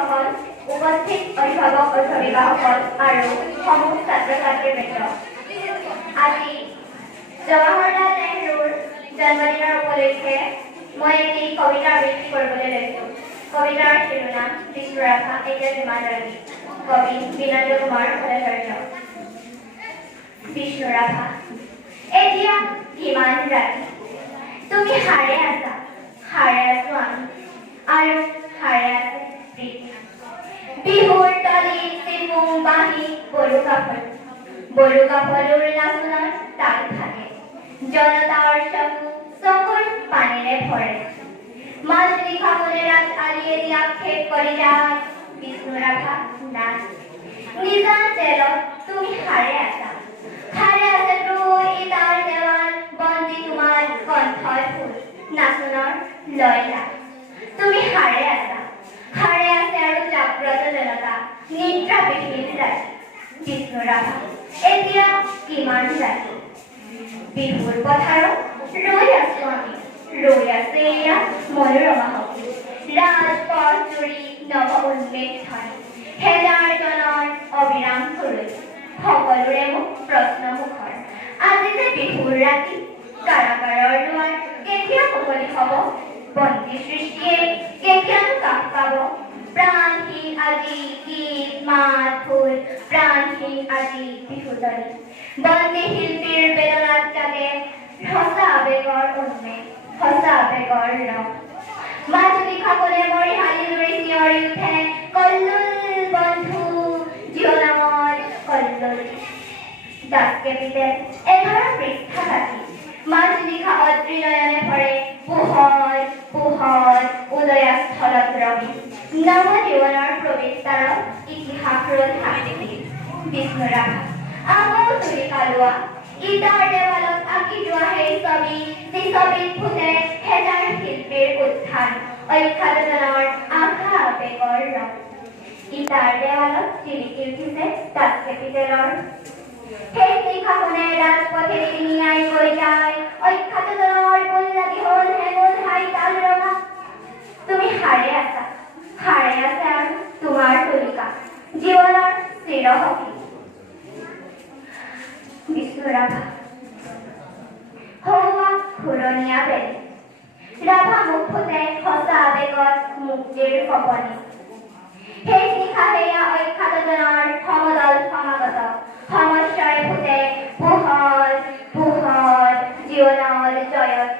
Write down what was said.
অতিথিসকল, উপস্থিত অভিভাৱক অধ্যাপিকাসকল আৰু সমূহ ছাত্ৰ-ছাত্ৰীবৃন্দ। আজি জৱাহৰলাল নেহৰুৰ জন্মদিনৰ উপলক্ষে মই এটি কবিতা আবৃত্তি কৰিবলৈ লৈছোঁ। কবিতাৰ শিৰোনাম বিষ্ণুৰাভা এতিয়া কিমান ৰাতি। কবি বিনন্দ কুমাৰ ভট্টাচাৰ্য। বিষ্ণুৰাভা এতিয়া কিমান ৰাতি, তুমি সাৰে আছা, সাৰে আছো আমি, আৰু সাৰে আছে প্ৰীতি। বিহুৰ তলি চিপুং বাঁহী বড়ো কাপোৰৰ নাচোনৰ তাল থাকে, জনতাৰ চকুৰ পানীৰে ভৰে। মাজুলী খাবলৈ ৰাত আলিয়ে দিয়া খেপ কৰি যাক বিষ্ণুৰাভা নাচ। নিজা তেলত তুমি সাৰে আছা, সাৰে আছে তোৰ ইটাৰ দেৱাল, বন্দী তোমাৰ কণ্ঠৰ ফুল, নাচোনৰ লয়লা। তুমি সাৰে আছা, সাৰে আছে আৰু জাগ্ৰত জনতা, নিদ্ৰাবিহীন ৰাতি। বিষ্ণুৰাভা এতিয়া কিমান ৰাতি, বিহুৰ পথাৰত ৰৈ আছো আমি, ৰৈ আছে এয়া মনোৰমা হকি। ৰাজপথ জুৰি নৱ উন্মেষ ধ্বনি, হেজাৰজনৰ অবিৰাম সুৰলি, সকলোৰে মোক প্ৰশ্নমুখৰ। আজি যে বিহুৰ ৰাতি, কাৰাগাৰৰ দুৱাৰ কেতিয়া মুকলি হ'ব, বন্দী সৃষ্টিয়ে কেতিয়ানো কাষ পাব। প্ৰাণহীন আজি গীত মাত ফুল, প্ৰাণহীন আজি বিহুতলী, বন্দী শিল্পীৰ বেদনাত জাগে সঁচা আৱেগৰ উন্মেষ, সঁচা আৱেগৰ ৰং। মাজুলী খাবলৈ মৰিশালী জুৰি চিঞৰি উঠে কল্লোল বন্ধু জীৱনৰ কল্লোল। ডাক কেপিটেল 11 পৃষ্ঠা কাটি, মাজুলী খা অদ্ৰিনয়নে ভৰে পোহৰ পোহৰ উদয়াস্থলত ৰবি। নৱ জীৱনৰ প্ৰৱেশদ্বাৰত ইতিহাস ৰল সাক্ষী। বিষ্ণুৰাভা আকৌ তুলিকা লোৱা, ইটাৰ দেৱালত আঁকি যোৱা সেই ছবি, যি ছবিত ফুটে হেজাৰ শিল্পীৰ উত্থান, অখ্যাতজনৰ আশা আৱেগৰ ৰং। ইটাৰ দেৱালত জিলিকি উঠিছে ডাক কেপিটেলৰ। সেই নিশাখনে ৰাজপথেদি নিয়াই গৈ যায়, অখ্যাতজনৰ গোল লাগি হ'ল হেঙুল হাই তাল ৰঙা। তুমি সাৰে আছা, সাৰে আছে আৰু তোমাৰ তুলিকা, জীৱনৰ চিৰসখী। বিষ্ণুৰাভা হৌৱা ঘূৰণীয়া বেলি, ৰাভা মুখ ফুটে সঁচা আৱেগত মুক্তিৰ সপনি। সেই নিশা সেয়া অখ্যাতজনৰ সমদল সমাগত, সমস্যাৰে ফুটে পোহৰ পোহৰ জীৱনৰ জয়ত